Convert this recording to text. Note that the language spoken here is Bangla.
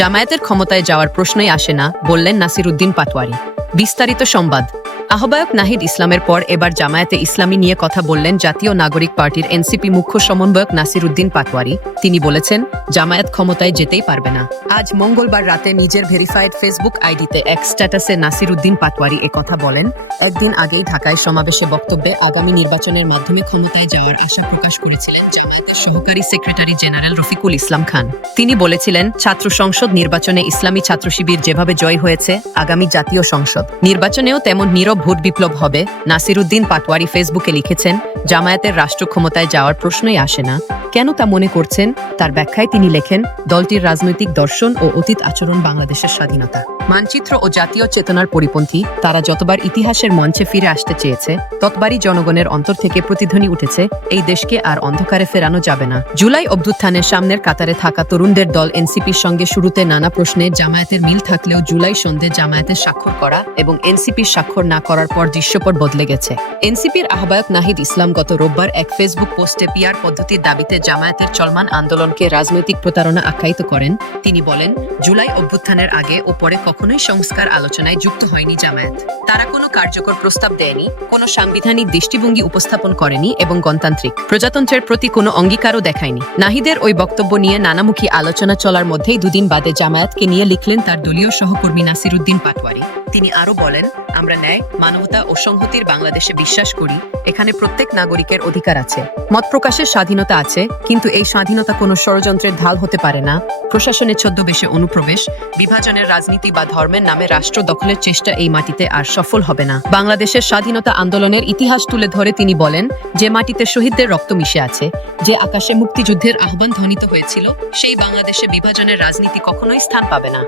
জামায়াতের ক্ষমতায় যাওয়ার প্রশ্নই আসে না বললেন নাসির উদ্দিন পাটোয়ারি। বিস্তারিত সংবাদ। আহ্বায়ক নাহিদ ইসলামের পর এবার জামায়াতে ইসলামী নিয়ে কথা বললেন জাতীয় নাগরিক পার্টির এনসিপি মুখ্য সমন্বয়ক নাসিরুদ্দিন পাটোয়ারি। তিনি বলেছেন, জামায়াত ক্ষমতায় যেতেই পারবে না। আজ মঙ্গলবার রাতে নিজের ভেরিফাইড ফেসবুক আইডিতে এক স্ট্যাটাসে নাসিরুদ্দিন পাটোয়ারি কথা বলেন, একদিন আগেই ঢাকায় সমাবেশে বক্তব্যে আগামী নির্বাচনের মাধ্যমে ক্ষমতায় যাওয়ার আশা প্রকাশ করেছিলেন জামায়াতের সহকারী সেক্রেটারি জেনারেল রফিকুল ইসলাম খান। তিনি বলেছিলেন, ছাত্র সংসদ নির্বাচনে ইসলামী ছাত্র শিবির যেভাবে জয় হয়েছে, আগামী জাতীয় সংসদ নির্বাচনেও তেমন নীরব ভোট বিপ্লব হবে? নাসিরুদ্দিন পাটওয়ারি ফেসবুকে লিখেছেন জামায়াতের রাষ্ট্র ক্ষমতায় যাওয়ার প্রশ্নই আসে না। কেন তা মনে করছেন? তার ব্যাখ্যায় তিনি লেখেন, দলটির রাজনৈতিক দর্শন ও অতীত আচরণ বাংলাদেশের স্বাধীনতা। মানচিত্র ও জাতীয় চেতনার পরিপন্থী, তারা যতবার ইতিহাসের মঞ্চে ফিরে আসতে চেয়েছে, ততবারই জনগণের অন্তর থেকে প্রতিধ্বনি উঠেছে, এই দেশকে আর অন্ধকারে ফেরানো যাবে না। জুলাই অভ্যুত্থানের সামনের কাতারে থাকা তরুণদের দল এনসিপির সঙ্গে শুরুতে নানা প্রশ্নে জামায়াতের মিল থাকলেও জুলাই সন্ধে জামায়াতের স্বাক্ষর করা এবং এনসিপির স্বাক্ষর না করার পর দৃশ্যপট বদলে গেছে। এনসিপির আহ্বায়ক নাহিদ ইসলাম গত রোববার এক ফেসবুক পোস্টে পিয়ার পদ্ধতির দাবিতে জামায়াতের চলমান আন্দোলনকে রাজনৈতিক প্রতারণা আখ্যায়িত করেন। তিনি বলেন, জুলাই অভ্যুত্থানের আগে ও পরে কখনোই সংস্কার আলোচনায় যুক্ত হয়নি জামায়াত। তারা কোনো কার্যকর প্রস্তাব দেয়নি, কোনো সাংবিধানিক দৃষ্টিভঙ্গি উপস্থাপন করেনি এবং গণতান্ত্রিক প্রজাতন্ত্রের প্রতি কোনো অঙ্গীকারও দেখায়নি। নাহিদের ওই বক্তব্য নিয়ে নানামুখী আলোচনা চলার মধ্যেই দুদিন বাদে জামায়াতকে নিয়ে লিখলেন তার দলীয় সহকর্মী নাসিরুদ্দিন পাটোয়ারি। তিনি আরও বলেন, আমরা ন্যায়, মানবতা ও সংহতির বাংলাদেশে বিশ্বাস করি, এখানে প্রত্যেক নাগরিকের অধিকার আছে, মত প্রকাশের স্বাধীনতা আছে কিন্তু এই স্বাধীনতা কোনো ষড়যন্ত্রের ঢাল হতে পারে না। প্রশাসনের ছদ্মবেশে অনুপ্রবেশ, বিভাজনের রাজনীতি বা ধর্মের নামে রাষ্ট্র দখলের চেষ্টা এই মাটিতে আর সফল হবে না। বাংলাদেশের স্বাধীনতা আন্দোলনের ইতিহাস তুলে ধরে তিনি বলেন, যে মাটিতে শহীদদের রক্ত মিশে আছে, যে আকাশে মুক্তিযুদ্ধের আহ্বান ধ্বনিত হয়েছিল, সেই বাংলাদেশে বিভাজনের রাজনীতি কখনোই স্থান পাবে না।